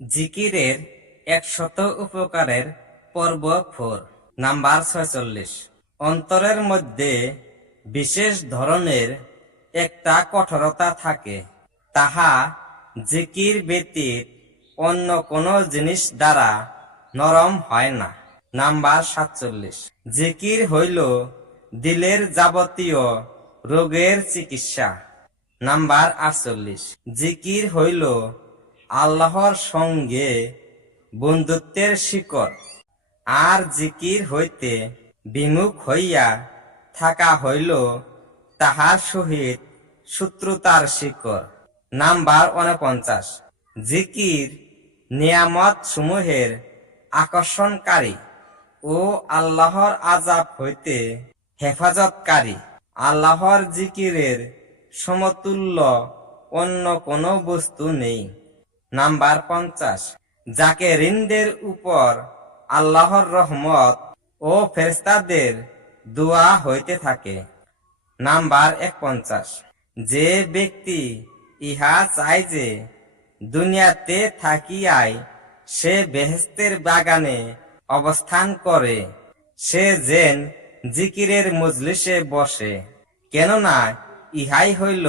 জিকিরের 100 উপকারের পর্ব 4 নাম্বার 46। অন্তরের মধ্যে বিশেষ ধরনের একটা কঠোরতা থাকে, তাহা জিকির ব্যতীত অন্য কোনো জিনিস দ্বারা নরম হয় না। নাম্বার 47। জিকির হইল দিলের যাবতীয় রোগের চিকিৎসা। নাম্বার 48। জিকির হইল আল্লাহর সঙ্গে বন্ধুত্বের শিকড়, আর জিকির হইতে বিমুখ হইয়া থাকা হইল তাহার সহিত শত্রুতার শিকড়। নাম্বার 49। জিকির নিয়ামত সমূহের আকর্ষণকারী ও আল্লাহর আযাব হইতে হেফাজতকারী। আল্লাহর জিকিরের সমতুল্য অন্য কোনো বস্তু নেই। নাম্বার 50। জাকেরিনদের উপর আল্লাহর রহমত ও ফেরেশতাদের দোয়া হইতে থাকে। নাম্বার 51। যে ব্যক্তি ইহা চায় যে দুনিয়াতে থাকিয়াই সে বেহেশতের বাগানে অবস্থান করে, সে যেন জিকিরের মজলিসে বসে, কেননা ইহাই হইল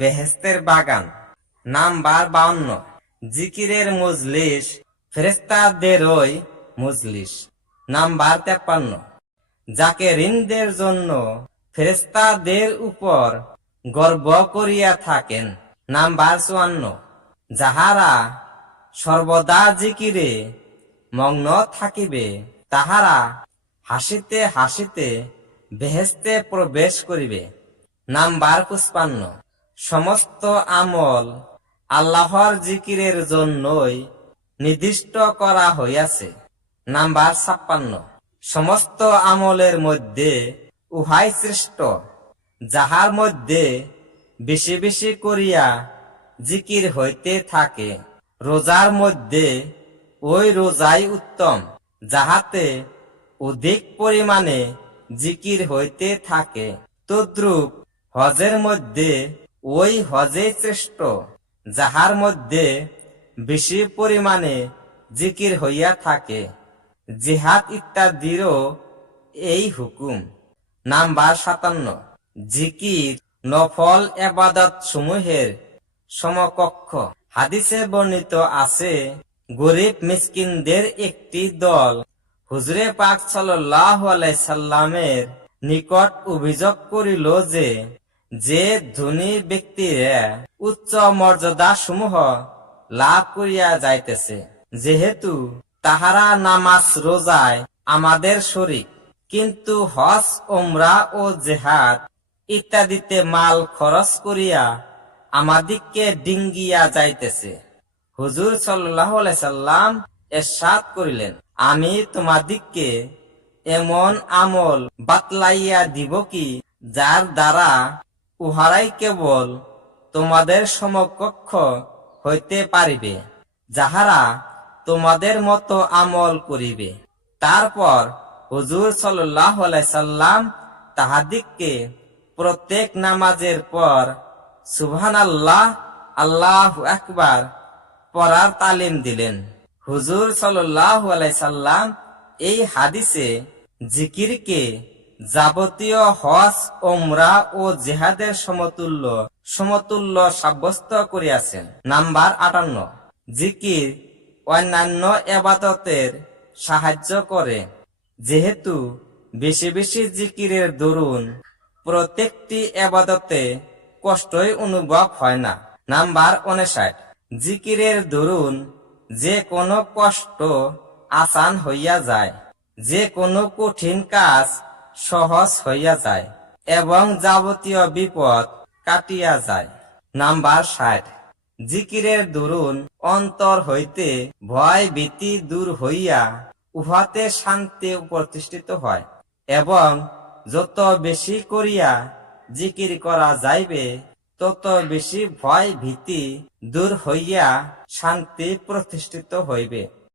বেহেশতের বাগান। নাম্বার 52। জিকিরের মজলিস ফেরেশতাদেরই মজলিস। নাম্বার 53। জাকেরিনদের জন্য ফেরেশতাদের উপর গর্ব করিয়া থাকেন। নাম্বার 54। যাহারা সর্বদা জিকিরে মগ্ন থাকিবে, তাহারা হাসিতে হাসিতে বেহেশতে প্রবেশ করিবে। নাম্বার 55। সমস্ত আমল আল্লাহর জিকিরের জন্যই নির্দিষ্ট করা হইয়াছে। নাম্বার 56। সমস্ত আমলের মধ্যে উহাই শ্রেষ্ঠ, যাহার মধ্যে বেশি বেশি করিয়া জিকির হইতে থাকে। রোজার মধ্যে ওই রোজাই উত্তম, যাহাতে অধিক পরিমাণে জিকির হইতে থাকে। তদ্রূপ হজের মধ্যে ওই হজই শ্রেষ্ঠ, যাহার মধ্যে বেশি পরিমাণে জিকির হইয়া থাকে। জিহাদ ইত্যাদিরও এই হুকুম। নাম্বার 57। জিকির নফল ইবাদত সমূহের সমকক্ষ। হাদিসে বর্ণিত আছে, গরিব মিসকিনদের একটি দল হুজুরে পাক সাল্লাল্লাহু আলাইহি সাল্লামের নিকট অভিযোগ করিল যে, যে ধনী ব্যক্তিরা উচ্চ মর্যাদা সমূহ লাভ করিয়া যাইতেছে, যেহেতু তাহারা নামাজ রোজায় আমাদের শরীক, কিন্তু হজ ওমরা ও জেহাদ ইত্যাদিতে মাল খরচ করিয়া আমাদিগকে ডিঙ্গিয়া যাইতেছে। হুজুর সাল্লাল্লাহু আলাইহি সাল্লাম ইরশাদ করিলেন, আমি তোমাদিগকে এমন আমল বাতলাইয়া দিব কি, যার দ্বারা উহারাই কেবল তোমাদের সমকক্ষ হইতে পারিবে, যাহারা তোমাদের মতো আমল করিবে। তারপর হুজুর সাল্লাল্লাহু আলাইহি সাল্লাম তাহাদিগকে প্রত্যেক নামাজের পর সুবহানাল্লাহ, আল্লাহু আকবার পড়ার তালিম দিলেন। হুজুর সাল্লাল্লাহু আলাইহি সাল্লাম এই হাদিসে জিকিরকে যাবতীয় হজ ওমরা ও জিহাদের সমতুল্য সাব্যস্ত করিয়াছেন। নাম্বার 58। জিকির অন্যান্য ইবাদতের সাহায্য করে, যেহেতু বেশি বেশি জিকিরের দরুন প্রত্যেকটি ইবাদতে কষ্টই অনুভব হয় না। নাম্বার 59। জিকিরের দরুন যে কোনো কষ্ট আসান হইয়া যায়, যে কোনো কঠিন কাজ সহজ হইয়া যায় এবং যাবতীয় বিপদ কাটিয়া যায়। নাম্বার 60। জিকিরের দরুন অন্তর হইতে ভয় ভীতি দূর হইয়া উহাতে শান্তি প্রতিষ্ঠিত হয়, এবং যত বেশি করিয়া জিকির করা যাইবে, তত বেশি ভয় ভীতি দূর হইয়া শান্তি প্রতিষ্ঠিত হইবে।